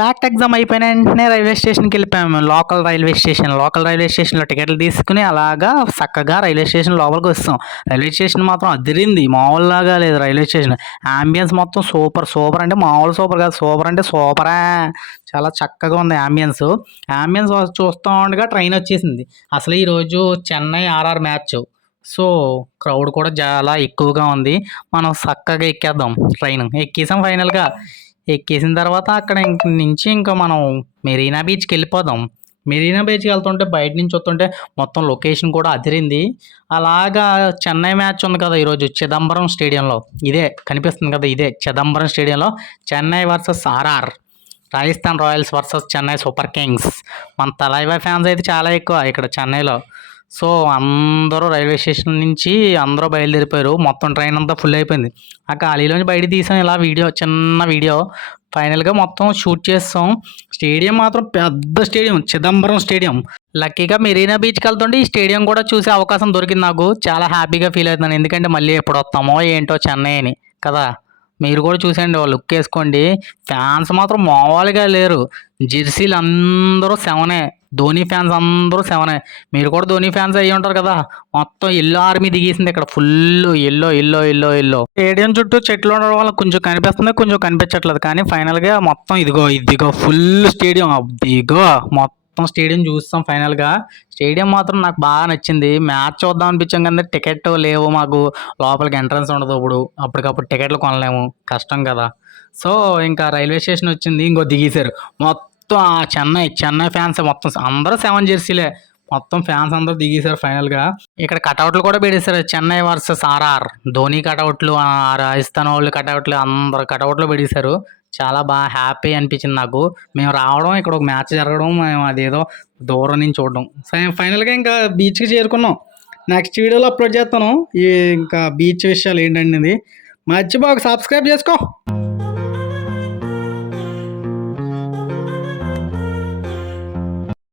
Fact exam అయిపోయిన వెంటనే railway స్టేషన్కి వెళ్ళిపోయాము. మేము local railway station local railway స్టేషన్లో టికెట్లు తీసుకుని అలాగా చక్కగా రైల్వే స్టేషన్ లోపలికి వస్తాం. రైల్వే స్టేషన్ మాత్రం అదిరింది. మామూలులాగా లేదు రైల్వే స్టేషన్. అంబియన్స్ మొత్తం సూపర్ సూపర్ అంటే మామూలు సూపర్ కాదు. సూపర్ అంటే సూపరా. చాలా చక్కగా ఉంది అంబియన్స్ అంబియన్స్ చూస్తూ ఉండగా ట్రైన్ వచ్చేసింది. అసలు ఈరోజు Chennai RR match. So crowd కూడా చాలా ఎక్కువగా ఉంది. మనం చక్కగా ఎక్కేద్దాం. ట్రైన్. ఎక్కేసాం ఫైనల్గా ఎక్కేసిన తర్వాత అక్కడ ఇంక నుంచి ఇంకా మనం మెరీనా బీచ్కి వెళ్ళిపోదాం. మెరీనా బీచ్కి వెళ్తుంటే బయట నుంచి వస్తుంటే మొత్తం లొకేషన్ కూడా అదిరింది. అలాగా చెన్నై మ్యాచ్ ఉంది కదా ఈరోజు చిదంబరం స్టేడియంలో. ఇదే కనిపిస్తుంది కదా ఇదే చిదంబరం స్టేడియంలో Chennai versus RR. Rajasthan Royals versus Chennai Super Kings. మన తలైవా ఫ్యాన్స్ అయితే చాలా ఎక్కువ ఇక్కడ చెన్నైలో. సో అందరూ రైల్వే స్టేషన్ నుంచి అందరూ బయలుదేరిపోయారు. మొత్తం ట్రైన్ అంతా ఫుల్ అయిపోయింది. ఆ ఖాళీలోంచి బయట తీసాను ఇలా వీడియో చిన్న వీడియో. ఫైనల్గా మొత్తం షూట్ చేస్తాం. స్టేడియం మాత్రం పెద్ద స్టేడియం. చిదంబరం స్టేడియం. లక్కీగా మెరీనా బీచ్కి వెళ్తుంటే ఈ స్టేడియం కూడా చూసే అవకాశం దొరికింది నాకు. చాలా హ్యాపీగా ఫీల్ అవుతున్నాను ఎందుకంటే మళ్ళీ ఎప్పుడు వస్తామో ఏంటో చెన్నై అని. కదా? మీరు కూడా చూసేయండి. వాళ్ళు లుక్ వేసుకోండి. ఫ్యాన్స్ మాత్రం మామూలుగా లేరు. జెర్సీలు అందరూ సెవెనే ధోని ఫ్యాన్స్ అందరూ సెవెన్ మీరు కూడా ధోని ఫ్యాన్స్ అయ్యి ఉంటారు కదా. మొత్తం ఎల్లో ఆర్మీ దిగేసింది ఇక్కడ. Full yellow yellow yellow yellow stadium చుట్టూ చెట్లు ఉండడం వల్ల కొంచెం కనిపిస్తుంది కొంచెం కనిపించట్లేదు. కానీ ఫైనల్గా మొత్తం ఇదిగో ఇదిగో ఫుల్ స్టేడియం. ఇదిగో మొత్తం స్టేడియం చూస్తాం ఫైనల్గా స్టేడియం మాత్రం నాకు బాగా నచ్చింది. మ్యాచ్ చూద్దాం అనిపించాం కానీ టికెట్ లేవు మాకు. లోపలికి ఎంట్రన్స్ ఉండదు ఇప్పుడు అప్పటికప్పుడు టికెట్లు కొనలేము. కష్టం కదా. సో ఇంకా రైల్వే స్టేషన్ వచ్చింది. ఇంకో దిగేశారు. మొత్తం ఆ చెన్నై చెన్నై ఫ్యాన్స్ మొత్తం అందరూ సెవెన్ జెర్సీలే మొత్తం ఫ్యాన్స్ అందరూ దిగేశారు ఫైనల్గా ఇక్కడ కటౌట్లు కూడా పెడేశారు చెన్నై వర్సెస్ ఆర్ఆర్. ధోని కటౌట్లు రాజస్థాన్ వాళ్ళు కటౌట్లు అందరు కటౌట్లు పెడేశారు చాలా బాగా హ్యాపీ అనిపించింది నాకు. మేము రావడం ఇక్కడ ఒక మ్యాచ్ జరగడం మేము అదేదో దూరం నుంచి చూడడం. ఫై- ఫైనల్గా ఇంకా బీచ్కి చేరుకున్నాం. నెక్స్ట్ వీడియోలో అప్లోడ్ చేస్తాను. ఈ ఇంకా బీచ్ విషయాలు ఏంటండి మర్చిపోక సబ్స్క్రైబ్ చేసుకో.